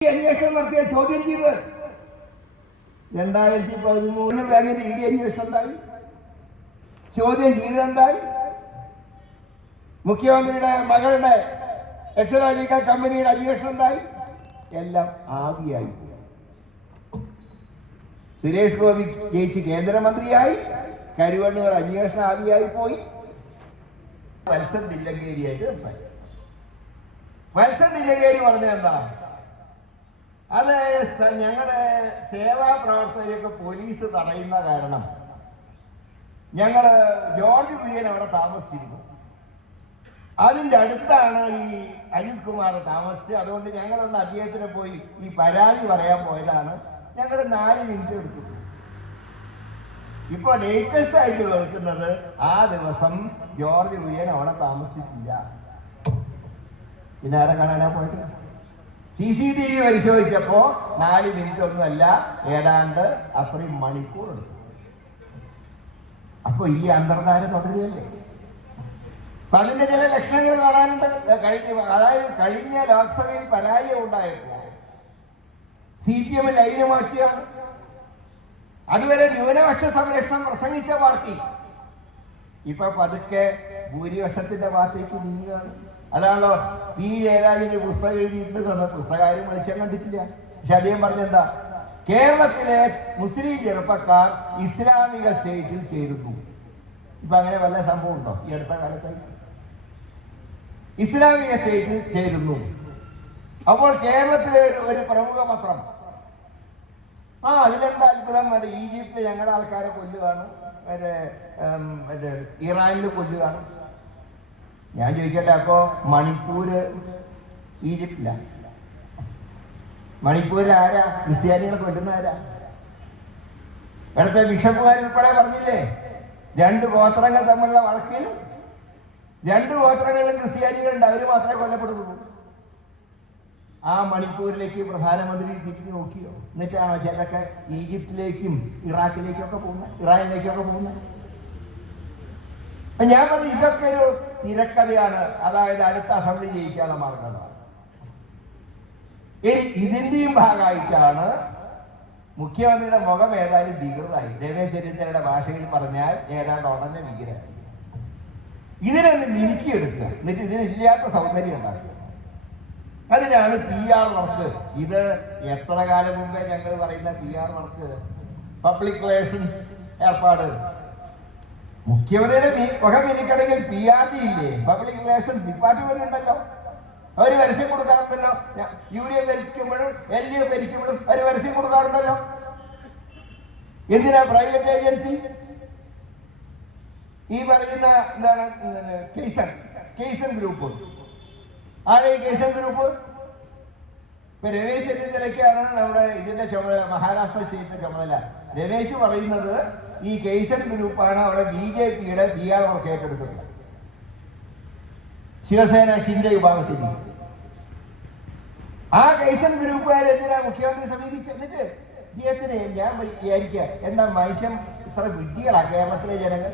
അന്വേഷണം നടത്തിയ ചോദ്യം ചെയ്ത് രണ്ടായിരത്തി പതിമൂന്ന് ബാങ്കിന്റെ ഇ ഡി അന്വേഷണം എന്തായി ചോദ്യം ചെയ്തുണ്ടായി മുഖ്യമന്ത്രിയുടെ മകളുടെ എക്സലോജിക്കൽ കമ്പനിയുടെ അന്വേഷണം ഉണ്ടായി എല്ലാം ആവിയായി. സുരേഷ് ഗോപി ജയിച്ച് കേന്ദ്രമന്ത്രിയായി. കരുവണ്ണുകൾ അന്വേഷണം ആവിയായി പോയി. വത്സൻ തില്ലങ്കേരിയായിട്ട് വത്സൻ തില്ലങ്കേരി പറഞ്ഞ എന്താ? അത് ഞങ്ങളുടെ സേവാ പ്രവർത്തകരെയൊക്കെ പോലീസ് തടയുന്ന കാരണം ഞങ്ങൾ ജോർജ് കുര്യൻ അവിടെ താമസിച്ചിരുന്നു അതിന്റെ അടുത്താണ് ഈ അജിത് കുമാർ താമസിച്ചത്. അതുകൊണ്ട് ഞങ്ങളൊന്ന് അദ്ദേഹത്തിന് പോയി ഈ പരാതി പറയാൻ പോയതാണ്. ഞങ്ങൾ നാല് മിനിറ്റ് എടുത്തു ഇപ്പൊ ലേറ്റസ്റ്റ് ആയിട്ട് കേൾക്കുന്നത് ആ ദിവസം ജോർജ് കുര്യൻ അവിടെ താമസിച്ചിട്ടില്ല. പിന്നെ ആരെ കാണാനാ പോയത്? സി സി ടി വി പരിശോധിച്ചപ്പോ നാല് മിനിറ്റ് ഒന്നുമല്ല ഏതാണ്ട് അത്രയും മണിക്കൂർ എടുത്തു. അപ്പൊ ഈ അന്തർധാര തുടരുകയല്ലേ? അപ്പൊ അതിന്റെ ചില ലക്ഷണങ്ങൾ കാണാനുണ്ട്. കഴിഞ്ഞ അതായത് കഴിഞ്ഞ ലോക്സഭയിൽ പരാജയം ഉണ്ടായിട്ടില്ല സി പി എം ലൈന് മാറ്റിയാണ് അതുവരെ ന്യൂനപക്ഷ സംരക്ഷണം പ്രസംഗിച്ച പാർട്ടി. ഇപ്പൊ പതുക്കെ ഭൂരിപക്ഷത്തിന്റെ ഭാഗത്തേക്ക് നീങ്ങുകയാണ്. അതാണല്ലോ പി ജയരാജന്റെ പുസ്തകം എഴുതിയിട്ടുണ്ട് പുസ്തകാരും വെളിച്ചം കണ്ടിട്ടില്ല. പക്ഷെ അദ്ദേഹം പറഞ്ഞെന്താ കേരളത്തിലെ മുസ്ലിം ചെറുപ്പക്കാർ ഇസ്ലാമിക സ്റ്റേറ്റിൽ ചേരുന്നു. ഇപ്പൊ അങ്ങനെ വല്ല സംഭവം ഉണ്ടോ? ഈ അടുത്ത കാലത്തായി ഇസ്ലാമിക സ്റ്റേറ്റിൽ ചേരുന്നു. അപ്പോൾ കേരളത്തിലെ ഒരു പ്രമുഖ പത്രം. ആ അതിലെന്താ അത്ഭുതം? മറ്റേ ഈജിപ്തിൽ ഞങ്ങളുടെ ആൾക്കാരെ കൊല്ലുകയാണ്. മറ്റേ മറ്റേ ഇറാനിൽ കൊല്ലുകയാണ്. ഞാൻ ചോദിക്കട്ടെ അപ്പോ മണിപ്പൂര് ഈജിപ്തില? മണിപ്പൂരിൽ ആരാ? ക്രിസ്ത്യാനികളെ കൊല്ലുന്ന ആരാ? ഇവിടുത്തെ ബിഷപ്പുകാർ ഉൾപ്പെടെ പറഞ്ഞില്ലേ? രണ്ട് ഗോത്രങ്ങൾ തമ്മിലുള്ള വഴക്കിൽ രണ്ട് ഗോത്രങ്ങളിലും ക്രിസ്ത്യാനികളുണ്ട്. അവർ മാത്രമേ കൊല്ലപ്പെടുന്നുള്ളൂ. ആ മണിപ്പൂരിലേക്ക് പ്രധാനമന്ത്രി തിരിഞ്ഞു നോക്കിയോ? എന്നിട്ടാണ് ചിലരൊക്കെ ഈജിപ്തിലേക്കും ഇറാഖിലേക്കും ഒക്കെ പോകുന്നത്? ഇറാനിലേക്കൊക്കെ പോകുന്നത്? ഞാൻ പറഞ്ഞു ഇതൊക്കെ ഒരു തിരക്കഥയാണ്. അതായത് അടുത്ത അസംബ്ലി ജയിക്കാനുള്ള മാർഗമാണ്. ഇനി ഇതിന്റെയും ഭാഗമായിട്ടാണ് മുഖ്യമന്ത്രിയുടെ മുഖം ഏതായാലും വികൃതായി രമേശ് ചെന്നിത്തലയുടെ ഭാഷയിൽ പറഞ്ഞാൽ ഏതാണ്ട് ഉടനെ വികൃതായി ഇതിനൊന്ന് മിനുക്കിയെടുക്കുക. എന്നിട്ട് ഇതിനില്ലാത്ത സൗന്ദര്യം ഉണ്ടാക്കുക. അതിനാണ് പി ആർ വർക്ക് ഇത് എത്ര കാലം മുമ്പേ ഞങ്ങൾ പറയുന്ന P R work public relations ഏർപ്പാട്. മുഖ്യമന്ത്രിയുടെ മുഖം മിനിക്കണമെങ്കിൽ പി ആർ ഡി ഇല്ലേ? പബ്ലിക് റിലേഷൻസ് ഡിപ്പാർട്ട്മെന്റ് ഉണ്ടല്ലോ. അവർ പരസ്യം കൊടുക്കാറുണ്ടല്ലോ. യു ഡി എഫ് ഭരിക്കുമ്പോഴും എൽ ഡി എഫ് ഭരിക്കുമ്പോഴും അവർ പരസ്യം കൊടുക്കാറുണ്ടല്ലോ. എന്തിനാ പ്രൈവറ്റ് ഏജൻസി ഈ പറയുന്ന എന്താണ് കേസൺ കേസൺ ഗ്രൂപ്പ് ആരെ കേസൺ ഗ്രൂപ്പ് ഇപ്പൊ രമേശ് ചെന്നിത്തലയ്ക്കാണ് നമ്മുടെ ഇതിന്റെ ചുമതല മഹാരാഷ്ട്ര സ്റ്റേറ്റിന്റെ ചുമതല. രമേശ് പറയുന്നത് ഈ കേസൻ ഗ്രൂപ്പാണ് അവിടെ ബി ജെ പിയുടെ പി ആർ വർക്ക് ഏറ്റെടുക്കുന്നത് ശിവസേന ഷിൻഡെ വിഭാഗത്തിൽ. ആ കേസൺ ഗ്രൂപ്പുകാർ എന്തിനാ മുഖ്യമന്ത്രി സമീപിച്ചു എന്നിട്ട് ഞാൻ വിചാരിക്കുക എന്താ മനുഷ്യൻ ഇത്ര വിഡ്ഢികളാ കേരളത്തിലെ ജനങ്ങൾ?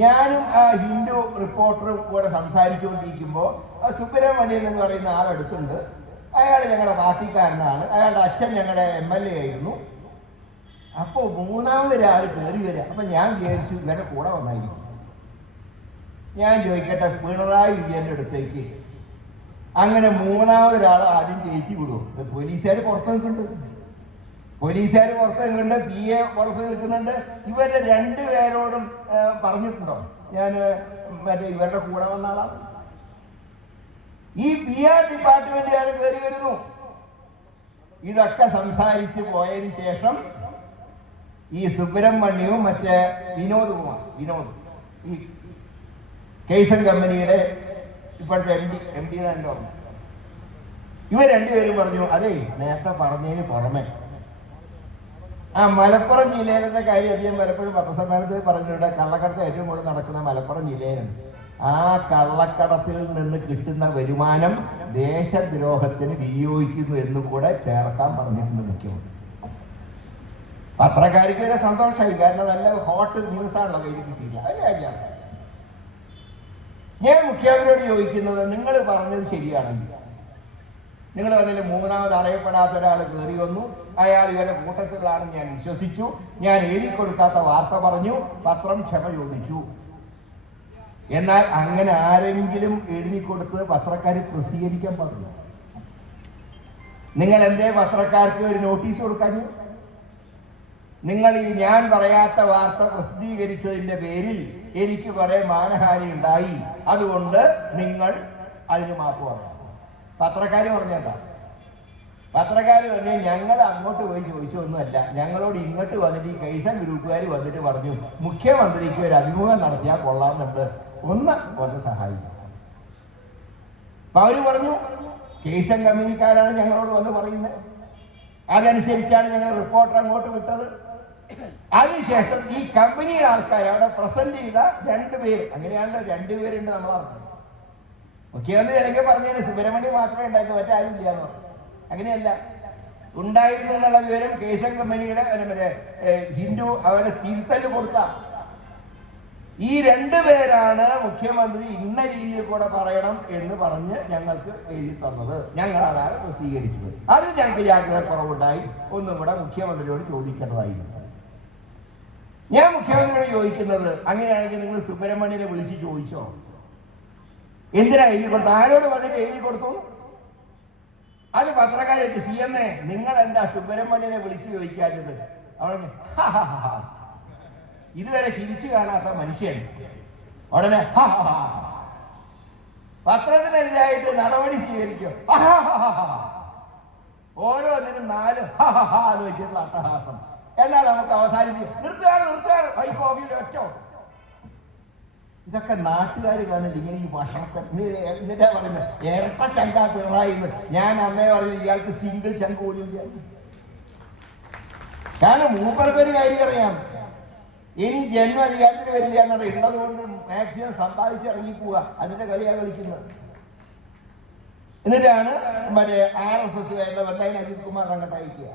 ഞാനും ആ ഹിന്ദു റിപ്പോർട്ടറും കൂടെ സംസാരിച്ചുകൊണ്ടിരിക്കുമ്പോൾ ആ സുബ്രഹ്മണ്യൻ എന്ന് പറയുന്ന ആളെടുത്തുണ്ട്. അയാൾ ഞങ്ങളുടെ പാർട്ടിക്കാരനാണ്. അയാളുടെ അച്ഛൻ ഞങ്ങളുടെ എം എൽ എ ആയിരുന്നു. അപ്പോൾ മൂന്നാമതൊരാൾ കയറി വരിക അപ്പൊ ഞാൻ വിചാരിച്ചു ഇവരുടെ കൂടെ വന്നായിരിക്കും. ഞാൻ ചോദിക്കട്ടെ പിണറായി വിജയന്റെ അടുത്തേക്ക്. അങ്ങനെ മൂന്നാമതൊരാൾ ആദ്യം കയറ്റി വിടും പോലീസുകാർ പുറത്ത് നിൽക്കുന്നുണ്ട്. പോലീസുകാർ പുറത്ത് നിൽക്കുന്നുണ്ട് പി എ പുറത്ത് നിൽക്കുന്നുണ്ട്. ഇവരുടെ രണ്ടു പേരോടും ആ, പറഞ്ഞിട്ടുണ്ടോ? ഞാൻ മറ്റേ ഇവരുടെ കൂടെ വന്ന ആളാണ്. ഈ പി ആർ ഡിപ്പാർട്ട്മെന്റുകാർ കയറി വരുന്നു. ഇതൊക്കെ സംസാരിച്ച് പോയതിന് ശേഷം ഈ സുബ്രഹ്മണ്യവും മറ്റേ വിനോദ് കുമാർ വിനോദ്. ഈ കേസൻ കമ്പനിയുടെ ഇപ്പോഴത്തെ എം ഡി എം ഡി തന്നെ പറഞ്ഞു ഇവർ രണ്ടുപേരും പറഞ്ഞു അതേ നേരത്തെ പറഞ്ഞതിന് പുറമെ. ആ മലപ്പുറം ജില്ലയിലത്തെ കാര്യം അധികം പലപ്പോഴും പത്രസമ്മേളനത്തിൽ പറഞ്ഞിട്ടുണ്ട്. കള്ളക്കടത്ത് ഏറ്റവും കൂടുതൽ നടക്കുന്ന മലപ്പുറം ജില്ലയിലാണ് ആ കള്ളക്കടത്തിൽ നിന്ന് കിട്ടുന്ന വരുമാനം ദേശദ്രോഹത്തിന് വിനിയോഗിക്കുന്നു എന്നും കൂടെ ചേർക്കാൻ പറഞ്ഞിട്ടുണ്ട് മുഖ്യമന്ത്രി. പത്രക്കാർക്ക് വരെ സന്തോഷമായി. കാരണം നല്ല ഹോട്ട് ന്യൂസ് ആണല്ലോ കയ്യിൽ കിട്ടിയില്ല അത് കാര്യമാണ് ഞാൻ മുഖ്യമന്ത്രിയോട് ചോദിക്കുന്നത് നിങ്ങൾ പറഞ്ഞത് ശരിയാണെങ്കിൽ നിങ്ങൾ പറഞ്ഞില്ല മൂന്നാമത് അറിയപ്പെടാത്ത ഒരാൾ കയറി വന്നു. അയാൾ ഇവരെ കൂട്ടത്തിലാണെന്ന് ഞാൻ വിശ്വസിച്ചു. ഞാൻ എഴുതി കൊടുക്കാത്ത വാർത്ത പറഞ്ഞു. പത്രം ക്ഷമ ചോദിച്ചു. എന്നാൽ അങ്ങനെ ആരെങ്കിലും എഴുതി കൊടുത്ത് പത്രക്കാർ പ്രസിദ്ധീകരിക്കാൻ പറഞ്ഞു നിങ്ങൾ എന്തേ പത്രക്കാർക്ക് ഒരു നോട്ടീസ് കൊടുക്കാഞ്ഞു? നിങ്ങൾ ഈ ഞാൻ പറയാത്ത വാർത്ത പ്രസിദ്ധീകരിച്ചതിന്റെ പേരിൽ എനിക്ക് കുറെ മാനഹാനി ഉണ്ടായി. അതുകൊണ്ട് നിങ്ങൾ അതിന് മാപ്പ് പറഞ്ഞു പത്രക്കാർ പറഞ്ഞേട്ടാ പത്രക്കാർ പറഞ്ഞു ഞങ്ങൾ അങ്ങോട്ട് പോയി ചോദിച്ചൊന്നുമല്ല. ഞങ്ങളോട് ഇങ്ങോട്ട് വന്നിട്ട് ഈ കൈസൻ ഗ്രൂപ്പുകാർ വന്നിട്ട് പറഞ്ഞു മുഖ്യമന്ത്രിക്ക് ഒരു അഭിമുഖം നടത്തിയാൽ കൊള്ളാമെന്നുണ്ട് ഒന്ന് ഒന്ന് സഹായിക്കും. അപ്പൊ അവർ പറഞ്ഞു കേസൻ കമ്പനിക്കാരാണ് ഞങ്ങളോട് വന്ന് പറയുന്നത്. അതനുസരിച്ചാണ് ഞങ്ങൾ റിപ്പോർട്ടർ അങ്ങോട്ട് വിട്ടത്. അതിനുശേഷം ഈ കമ്പനിയുടെ ആൾക്കാർ അവിടെ പ്രസന്റ് ചെയ്ത രണ്ടുപേര് അങ്ങനെയാണല്ലോ രണ്ടുപേരുണ്ട് നമ്മൾ അറിഞ്ഞത് മുഖ്യമന്ത്രി ഇടയ്ക്ക് പറഞ്ഞതിന് സുബ്രഹ്മണ്യം മാത്രമേ ഉണ്ടായിരുന്നു മറ്റാരും ഇല്ല എന്ന് പറഞ്ഞു. അങ്ങനെയല്ല. ഉണ്ടായിരുന്നു എന്നുള്ള വിവരം കേശൻ കമ്പനിയുടെ മറ്റേ ഹിന്ദു അവരുടെ തിരുത്തൽ കൊടുത്ത. ഈ രണ്ടു പേരാണ് മുഖ്യമന്ത്രി ഇന്ന രീതിയിൽ കൂടെ പറയണം എന്ന് പറഞ്ഞ് ഞങ്ങൾക്ക് എഴുതി തന്നത്. ഞങ്ങളാണ് പ്രസിദ്ധീകരിച്ചത്. അത് ഞങ്ങൾക്ക് ജാഗ്രത കുറവുണ്ടായി. ഒന്നും കൂടെ മുഖ്യമന്ത്രിയോട് ചോദിക്കേണ്ടതായിരുന്നു. ഞാൻ മുഖ്യമന്ത്രിയോട് ചോദിക്കുന്നത് അങ്ങനെയാണെങ്കിൽ നിങ്ങൾ സുബ്രഹ്മണ്യനെ വിളിച്ച് ചോദിച്ചോ? എന്തിനാ എഴുതി കൊടുത്തു ആരോട് വന്നിട്ട് എഴുതി കൊടുത്തു? അത് പത്രക്കാരെത്തി സി എം എ നിങ്ങൾ എന്താ സുബ്രഹ്മണ്യനെ വിളിച്ചു ചോദിക്കാത്തത് അവിടെ ഇതുവരെ ചിരിച്ചു കാണാത്ത മനുഷ്യൻ. ഉടനെ. പത്രത്തിനെതിരായിട്ട് നടപടി സ്വീകരിക്കും. ഓരോന്നിനും നാല് ഹാ, ഹാ, ഹാ എന്ന് വെച്ചിട്ടുള്ള അട്ടഹാസം. എന്നാൽ നമുക്ക് അവസാനിപ്പിക്കും. നിർത്തുകയാണ് നിർത്തുകയാണ്. വൈ ഓഫീസിൽ ഒറ്റ ഇതൊക്കെ നാട്ടുകാർ കാണില്ല ഇങ്ങനെ ഈ ഭക്ഷണത്തെ എന്നിട്ടാ പറയുന്നത് ഇരട്ട ശങ്ക പിണറായി ഞാൻ അമ്മയെ പറഞ്ഞു ഇയാൾക്ക് സിംഗിൾ ചങ്ക് പോലും കാരണം മൂപ്പർക്ക് ഒരു കാര്യം അറിയാം. ഇനി ജന്മ അധികാരത്തിന് വരില്ല എന്നുള്ള ഉള്ളത് കൊണ്ട് മാക്സിമം സമ്പാദിച്ച് ഇറങ്ങിപ്പോവുക അതിന്റെ കളിയാ കളിക്കുന്നത്. എന്നിട്ടാണ് മറ്റേ ആർ എസ് എസ് വേണ്ട വന്നതിന് അജിത് കുമാർ അങ്ങോട്ട് അയക്കുക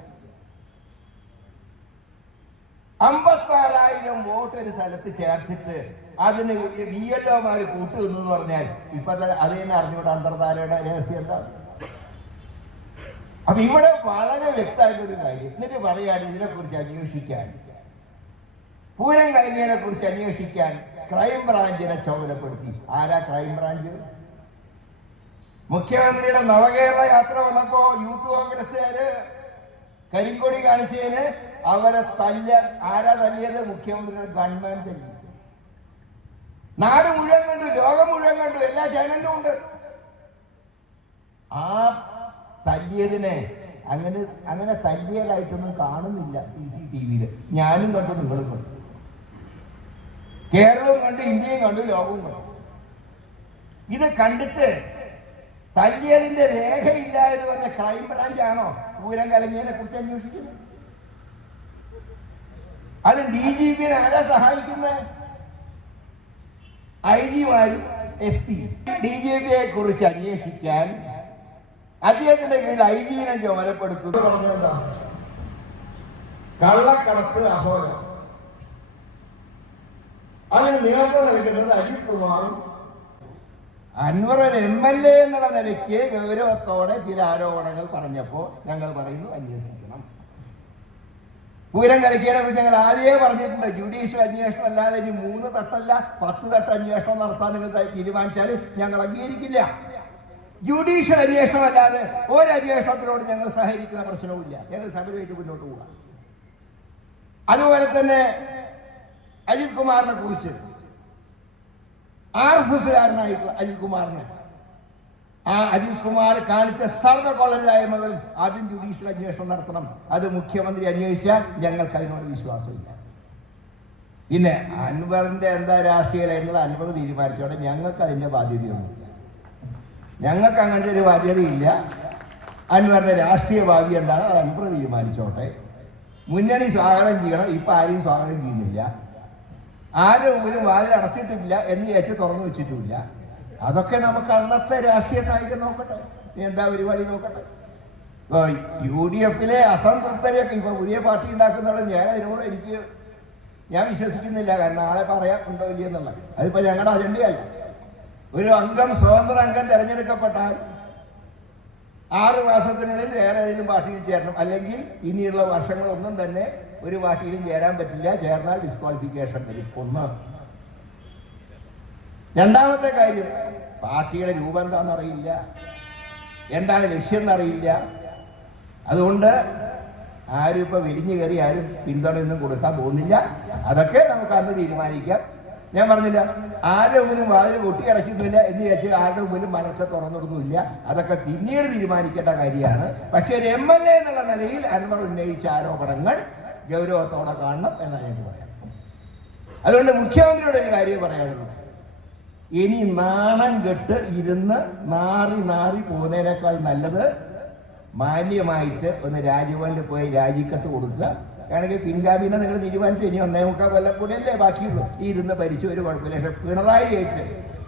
അമ്പത്താറായിരം വോട്ട് ഒരു സ്ഥലത്ത് ചേർത്തിട്ട് അതിന് ബി എൽ ഒമാര് കൂട്ടുനിന്നു എന്ന് പറഞ്ഞാൽ ഇപ്പൊ അത് തന്നെ അറിഞ്ഞുകൂടെ അന്തർധാരയുടെ രഹസ്യം എന്താ? അപ്പൊ ഇവിടെ വളരെ വ്യക്തമായിട്ടൊരു കാര്യം. എന്നിട്ട് പറയാണ് ഇതിനെക്കുറിച്ച് അന്വേഷിക്കാൻ. പൂരം കഴിഞ്ഞതിനെ കുറിച്ച് അന്വേഷിക്കാൻ ക്രൈംബ്രാഞ്ചിനെ ചുമതലപ്പെടുത്തി. ആരാ ക്രൈംബ്രാഞ്ച്? മുഖ്യമന്ത്രിയുടെ നവകേരള യാത്ര വന്നപ്പോ യൂത്ത് കോൺഗ്രസ്സുകാര് കരിങ്കൊടി കാണിച്ചതിന് അവരെ തല്ല ആരാ തല്ലിയത്? മുഖ്യമന്ത്രി ഗവൺമെന്റ് തല്ലി നാട് മുഴുവൻ കണ്ടു ലോകം മുഴുവൻ കണ്ടു എല്ലാ ചാനലിലും ഉണ്ട്. ആ തല്ലിയതിനെ അങ്ങനെ അങ്ങനെ തല്ലിയതായിട്ടൊന്നും കാണുന്നില്ല സി സി ഞാനും കണ്ടു നിങ്ങളും കണ്ടു. കേരളവും കണ്ടു ഇന്ത്യയും കണ്ടു ലോകവും കണ്ടു. ഇത് കണ്ടിട്ട് തല്ലിയതിന്റെ രേഖയില്ല എന്ന് പറഞ്ഞ ക്രൈം ബ്രാഞ്ച് ആണോ? പൂരം കലങ്ങിയതിനെ കുറിച്ച് അന്വേഷിക്കുന്നത്? അത് ഡി ജി പിനെ ആരാ സഹായിക്കുന്നത് ഐ ജിമാരും എസ് പി. ഡി ജി പിയെ കുറിച്ച് അന്വേഷിക്കാൻ അദ്ദേഹത്തിന്റെ കീഴിൽ ഐ ജിനെ ചുമതലപ്പെടുത്തുന്നു. പറഞ്ഞതെന്താ കള്ളക്കടത്ത് അഹോരം. അതിന് നേതൃത്വം നൽകുന്നത് അജിത് കുമാറും അൻവർ ഒരു എം എൽ എ എന്നുള്ള നിലയ്ക്ക് ഗൗരവത്തോടെ ചില ആരോപണങ്ങൾ പറഞ്ഞപ്പോ ഞങ്ങൾ പറയുന്നു അന്വേഷിക്കണം. പൂരം കുറിച്ച് ഞങ്ങൾ ആദ്യമേ പറഞ്ഞിട്ടുണ്ട് ജുഡീഷ്യൽ അന്വേഷണം അല്ലാതെ ഇനി മൂന്ന് തട്ടല്ല പത്ത് തട്ട അന്വേഷണം നടത്താൻ നിങ്ങൾ തീരുമാനിച്ചാൽ ഞങ്ങൾ അംഗീകരിക്കില്ല. ജുഡീഷ്യൽ അന്വേഷണം അല്ലാതെ ഒരു അന്വേഷണത്തിനോട് ഞങ്ങൾ സഹകരിക്കുന്ന പ്രശ്നവുമില്ല. ഞങ്ങൾ സമരമായിട്ട് മുന്നോട്ട് പോകാം അതുപോലെ തന്നെ അജിത് കുമാറിനെ കുറിച്ച് ആർ എസ് എസ്സുകാരനായിട്ടുള്ള അജിത് കുമാറിനെ ആ അജിത് കുമാർ കാണിച്ച സർവ കൊള്ളരുതായ്മകൾ ആദ്യം ജുഡീഷ്യൽ അന്വേഷണം നടത്തണം. അത് മുഖ്യമന്ത്രി അന്വേഷിച്ചാൽ ഞങ്ങൾക്ക് അതിനോട് വിശ്വാസമില്ല. പിന്നെ അൻവറിന്റെ എന്താ രാഷ്ട്രീയ ലൈനുകൾ അൻവർ തീരുമാനിച്ചോടെ ഞങ്ങൾക്ക് അതിന്റെ ബാധ്യതയൊന്നുമില്ല. ഞങ്ങൾക്ക് അങ്ങനത്തെ ഒരു ബാധ്യതയില്ല. അൻവറിന്റെ രാഷ്ട്രീയ ഭാവി എന്താണ് അത് അൻവർ തീരുമാനിച്ചോട്ടെ. മുന്നണി സ്വാഗതം ചെയ്യണം ഇപ്പൊ ആരെയും സ്വാഗതം ചെയ്യുന്നില്ല. ആരും ഒരു വാതിൽ അടച്ചിട്ടില്ല എന്ന് ചേച്ചി തുറന്നു വെച്ചിട്ടുമില്ല. അതൊക്കെ നമുക്ക് അന്നത്തെ രാഷ്ട്രീയ സാഹിത്യം നോക്കട്ടെ. എന്താ പരിപാടി നോക്കട്ടെ. ഇപ്പൊ യു ഡി എഫിലെ അസംതൃപ്തരെയൊക്കെ ഇപ്പൊ പുതിയ പാർട്ടി ഉണ്ടാക്കുന്നുള്ള ഞാൻ അതിനോട് എനിക്ക് ഞാൻ വിശ്വസിക്കുന്നില്ല. കാരണം ആളെ പറയാൻ ഉണ്ടോ ഇല്ല എന്നുള്ളത്. അതിപ്പോ ഞങ്ങളുടെ അജണ്ടയല്ല. ഒരു അംഗം സ്വതന്ത്ര അംഗം തെരഞ്ഞെടുക്കപ്പെട്ടാൽ ആറ് മാസത്തിനുള്ളിൽ വേറെ ഏതെങ്കിലും പാർട്ടിയിൽ ചേരണം. അല്ലെങ്കിൽ ഇനിയുള്ള വർഷങ്ങളൊന്നും തന്നെ ഒരു പാർട്ടിയിലും ചേരാൻ പറ്റില്ല. ചേർന്നാൽ ഡിസ്ക്വാളിഫിക്കേഷൻ വരും. ഒന്ന്. രണ്ടാമത്തെ കാര്യം പാർട്ടിയുടെ രൂപം എന്താണെന്ന് അറിയില്ല എന്താണ് ലക്ഷ്യം എന്നറിയില്ല അതുകൊണ്ട് ആരും ഇപ്പൊ വിരിഞ്ഞു കയറി ആരും പിന്തുണയൊന്നും കൊടുക്കാൻ പോകുന്നില്ല. അതൊക്കെ നമുക്ക് അന്ന് തീരുമാനിക്കാം. ഞാൻ പറഞ്ഞില്ല ആരുടെ മുമ്പിലും വാതിൽ കൊട്ടി അടച്ചിട്ടില്ല എന്ന് വിചാരിച്ച് ആരുടെ മുമ്പിലും മനസ്സ് തുറന്നിടുന്നില്ല അതൊക്കെ പിന്നീട് തീരുമാനിക്കേണ്ട കാര്യമാണ്. പക്ഷെ ഒരു എം എൽ എ എന്നുള്ള നിലയിൽ അൻവർ ഉന്നയിച്ച ആരോപണങ്ങൾ ഗൗരവത്തോടെ കാണണം എന്നാണ് എനിക്ക് പറയാം അതുകൊണ്ട് മുഖ്യമന്ത്രിയുടെ ഒരു കാര്യം പറയാനുള്ളത് ഇനി നാണം കെട്ട് ഇരുന്ന് നാറി നാറി പോകുന്നതിനേക്കാൾ നല്ലത് മാന്യമായിട്ട് ഒന്ന് രാജ്ഭവനിൽ പോയി രാജിക്കത്ത് കൊടുക്കുക. ആണെങ്കിൽ പിൻഗാമിനെ നിങ്ങൾ തീരുമാനിച്ചു? ഇനി ഒന്നേ മുക്കാൽ കൊല്ലം കൂടിയല്ലേ ബാക്കിയുള്ളൂ. ഈ ഇരുന്ന് ഭരിച്ചു ഒരു കുഴപ്പമില്ല. പക്ഷെ പിണറായി ആയിട്ട്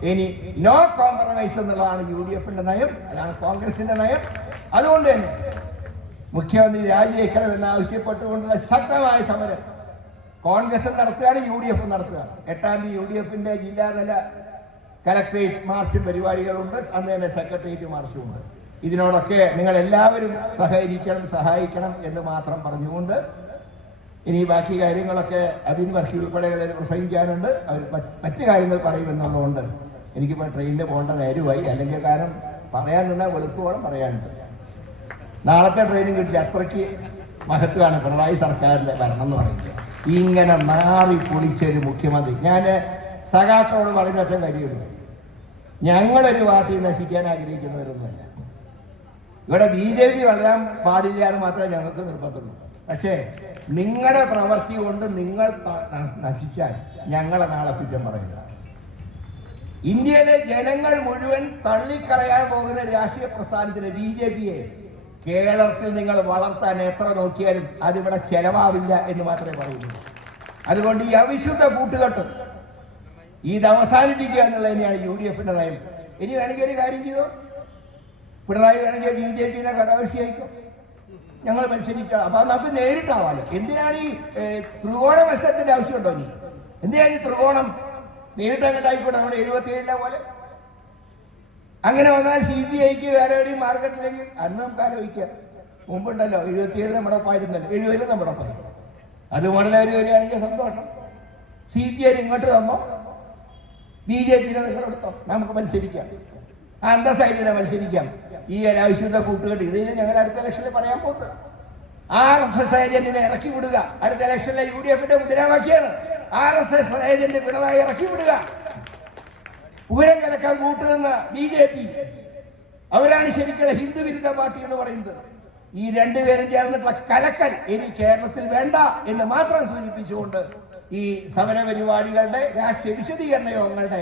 ഇനി നോ കോംപ്രമൈസ് എന്നുള്ളതാണ് യു ഡി എഫിന്റെ നയം അതാണ് കോൺഗ്രസിന്റെ നയം. അതുകൊണ്ട് തന്നെ മുഖ്യമന്ത്രി രാജിവെക്കണം എന്ന് ആവശ്യപ്പെട്ടുകൊണ്ടുള്ള ശക്തമായ സമരം. കോൺഗ്രസ് നടത്തുകയാണ് യു ഡി എഫ് നടത്തുകയാണ് എട്ടാം തീയതി യു ഡി എഫിന്റെ ജില്ലാതല കലക്ട്രേറ്റ് മാർച്ചും പരിപാടികളുണ്ട് അന്ന് തന്നെ സെക്രട്ടേറിയറ്റ് മാർച്ചും ഉണ്ട് ഇതിനോടൊക്കെ നിങ്ങൾ എല്ലാവരും സഹകരിക്കണം സഹായിക്കണം എന്ന് മാത്രം പറഞ്ഞുകൊണ്ട് ഇനി ബാക്കി കാര്യങ്ങളൊക്കെ അബിൻ വർക്കി ഉൾപ്പെടെ പ്രസംഗിക്കാനുണ്ട് അവർ മറ്റു കാര്യങ്ങൾ പറയുമെന്നുള്ളതുകൊണ്ട് എനിക്കിപ്പോൾ ട്രെയിനിൽ പോകേണ്ട നേരമായി. അല്ലെങ്കിൽ കാരണം പറയാൻ നിന്നാൽ വെളുപ്പോളം പറയാനുണ്ട്. നാളത്തെ ട്രെയിനിങ് കിട്ടില്ല അത്രയ്ക്ക് മഹത്വമാണ് പിണറായി സർക്കാരിന്റെ ഭരണം എന്ന് പറയുന്നത്. ഇങ്ങനെ മാറി പൊളിച്ചൊരു മുഖ്യമന്ത്രി. ഞാൻ സഖാക്കളോട് പറയുന്നൊറ്റ കാര്യമുള്ളൂ ഞങ്ങളൊരു പാർട്ടി നശിക്കാൻ ആഗ്രഹിക്കുന്നവരൊന്നുമല്ല. ഇവിടെ ബി ജെ പി വളരാൻ പാടില്ല എന്ന് മാത്രമേ ഞങ്ങൾക്ക് നിർബന്ധമുള്ളൂ. പക്ഷേ നിങ്ങളുടെ പ്രവൃത്തി കൊണ്ട് നിങ്ങൾ നശിച്ചാൽ ഞങ്ങളെ നാളെ കുറ്റം പറയുക ഇന്ത്യയിലെ ജനങ്ങൾ മുഴുവൻ തള്ളിക്കളയാൻ പോകുന്ന രാഷ്ട്രീയ പ്രസ്ഥാനത്തിന് ബി ജെ പിയെ കേരളത്തിൽ നിങ്ങൾ വളർത്താൻ എത്ര നോക്കിയാലും അതിവിടെ ചെലവാവില്ല എന്ന് മാത്രമേ പറയുന്നുള്ളൂ. അതുകൊണ്ട് ഈ അവിശുദ്ധ കൂട്ടുകെട്ട് ഇത് അവസാനിപ്പിക്കുക എന്നുള്ളത് തന്നെയാണ് യു ഡി എഫിന്റെ നയം. ഇനി വേണമെങ്കിൽ ഒരു കാര്യം ചെയ്തോ? പിണറായി വേണമെങ്കിൽ ബി ജെ പിനെ ഘടകകക്ഷിയായിക്കോ ഞങ്ങൾ മത്സരിക്കാം അപ്പൊ നമുക്ക് നേരിട്ടാവാലോ എന്തിനാണ് ഈ ത്രികോണ മത്സരത്തിന്റെ ആവശ്യമുണ്ടോ നീ എന്തിനാണ് ഈ ത്രികോണം നേരിട്ട് അങ്ങോട്ട് ആയിക്കോട്ടെ നമ്മുടെ എഴുപത്തി ഏഴിലെ പോലെ. അങ്ങനെ വന്നാൽ സി പി ഐക്ക് വേറെ എവിടെയും മാർക്കറ്റിലേക്ക് അന്ന് നമുക്ക് ആലോചിക്കാം. മുമ്പുണ്ടല്ലോ എഴുപത്തിയേഴ് നമ്മുടെ ഒപ്പായിരുന്നല്ലോ എഴുപതിൽ നമ്മുടെ ഒപ്പായി അത് മോഡലായി വരികയാണെങ്കിൽ സന്തോഷം. സി പി ഐ ഇങ്ങോട്ട് തന്നോ ബി ജെ നിങ്ങളെടുത്തോ നമുക്ക് മത്സരിക്കാം. അന്ത സൈഡിനെ മത്സരിക്കാം? ഈ അനാവശ്യത്തെ കൂട്ടുകെട്ട്. ഇത് ഞങ്ങൾ അടുത്ത ഇലക്ഷനിൽ പറയാൻ പോകുന്നത്. ആർ എസ് എസ് ഏജന്റിനെ ഇറക്കി വിടുക. അടുത്ത ഇലക്ഷനിലെ യു ഡി എഫിന്റെ മുദ്രാവാക്യാണ് R S S agent Pinarayi ഇറക്കി വിടുക. പൂരം കലക്കാൻ കൂട്ടുനിന്ന ബി ജെ പി. അവരാണ് ശരിക്കുള്ള ഹിന്ദു വിരുദ്ധ പാർട്ടി എന്ന് പറയുന്നത്. ഈ രണ്ടുപേരും ചേർന്നിട്ടുള്ള കലക്കൽ ഇനി കേരളത്തിൽ വേണ്ട എന്ന് മാത്രം സൂചിപ്പിച്ചുകൊണ്ട് ഈ സമര പരിപാടികളുടെ രാഷ്ട്രീയ വിശദീകരണ യോഗങ്ങളുടെ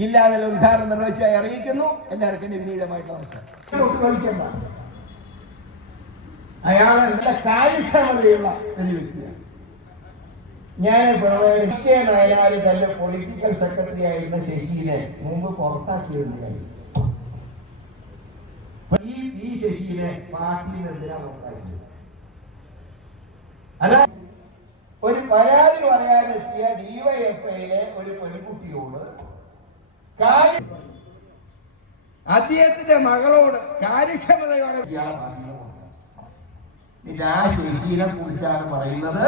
ജില്ലാതല ഉദ്ഘാടനം നിർവഹിച്ചായി അറിയിക്കുന്നു. എല്ലാവർക്കും വിനീതമായിട്ടുള്ള നമസ്കാരം. അയാൾ നല്ല കാര്യക്ഷമതയുള്ള ഒരു വ്യക്തിയാണ്. ഞാൻ പിണറായി തന്റെ പൊളിറ്റിക്കൽ സെക്രട്ടറി ആയിരുന്ന ശശീനെ മുമ്പ് പുറത്താക്കിയിരുന്നു കഴിഞ്ഞു ഈ ശശീനെ പാർട്ടിയിൽ എന്തിനാ പുറത്താക്കിയത്? അതാ ഒരു പരാതി പറയാനെത്തിയ ഡിവൈഎഫ്ഐയിലെ ഒരു പെൺകുട്ടിയോട് അദ്ദേഹത്തിന്റെ മകളോട് കാര്യക്ഷമതയോടെ ആ ശുശീലം കുറിച്ചാണ് പറയുന്നത്.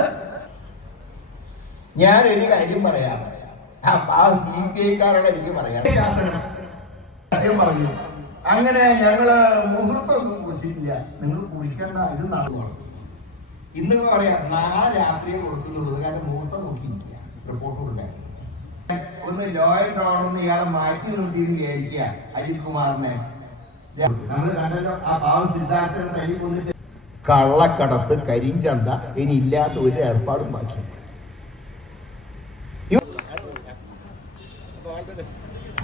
ഞാൻ ഒരു കാര്യം പറയാം. ആ സി പി ഐക്കാരോട് എനിക്ക് പറയാം. അദ്ദേഹം പറഞ്ഞു. അങ്ങനെ ഞങ്ങൾ മുഹൂർത്തം ഒന്നും കുറിച്ചിട്ടില്ല. നിങ്ങൾ കുളിക്കണ്ട ഇത് നടന്നു. ഇന്ന് പറയാം നാളെ രാത്രിയെ കൊടുക്കുന്നുള്ളൂ. കാരണം മുഹൂർത്തം നോക്കിയിരിക്കുക. റിപ്പോർട്ട് കൊടുക്കാൻ ഒന്ന് ലോ ആൻഡ് ഇയാളെ മാറ്റി നിർത്തിയെന്ന് വിചാരിക്കുക അജിത് കുമാറിനെ. നമ്മൾ കണ്ടല്ലോ ആ കള്ളക്കടത്ത് കരിഞ്ചന്ത ഇനി ഇല്ലാത്ത ഒരു ഏർപ്പാടും ബാക്കി.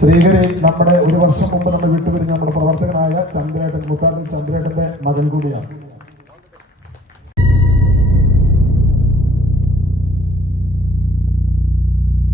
ശ്രീഹരി നമ്മുടെ ഒരു വർഷം മുമ്പ് നമ്മൾ വിട്ടുപിരിഞ്ഞ നമ്മുടെ പ്രവർത്തകനായ ചന്ദ്രേട്ടൻ മുത്താറിൽ ചന്ദ്രേട്ടന്റെ മകൻ കൂടിയാണ്.